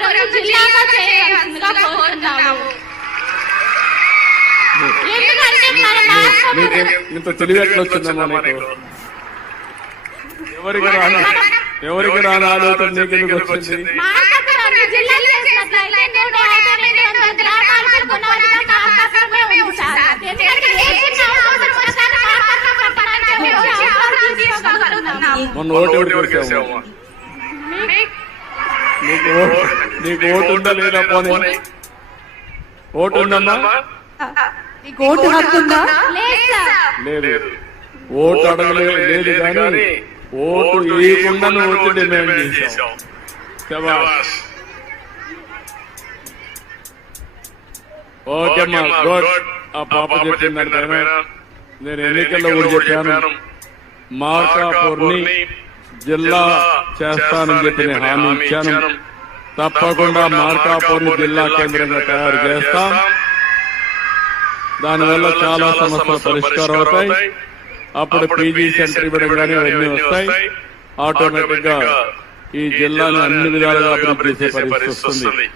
కొరకు జిల్లాగా చేయాల్సిందిగా కోరుతున్నాము. ఎందుకంటే మన ఇంత తెలివెట్లొచ్చిందమ్మా నీకు? ఎవరికి రాని ఎవరికి రాని ఆలోచన నీకు ఎందుకు వచ్చింది? మొన్న ఓటు ఎవరికి వచ్చావమ్మా నీకు ఓటు నీకు ఓటు ఉందా లేదా పోనీ? ఓటు ఉందమ్మా నీకు ఓటు హక్కు ఉందా? లేదు ఓటు అడగలేదు లేదు కానీ ఓటు వేయకుండా నువ్వు వచ్చి డిమాండ్ చేశావు శభాష్. ఓకే అమ్మా గుడ్. ఆ పాప చెప్పింది అర్థమైనా నేను ఎన్నికల్లో కూడా చెప్పాను. మార్కాపూర్ని జిల్లా చేస్తానని చెప్పి నేను హామీ ఇచ్చాను. తప్పకుండా మార్కాపూర్ని జిల్లా కేంద్రంగా తయారు చేస్తాం. దానివల్ల చాలా సమస్యలు పరిష్కారం అవుతాయి. అప్పుడు పీజీ సెంటర్ ఇవ్వడం కానీ అవన్నీ వస్తాయి. ఆటోమేటిక్గా ఈ జిల్లాని అన్ని విధాలుగా అభివృద్ధి చేసే పరిస్థితి వస్తుంది.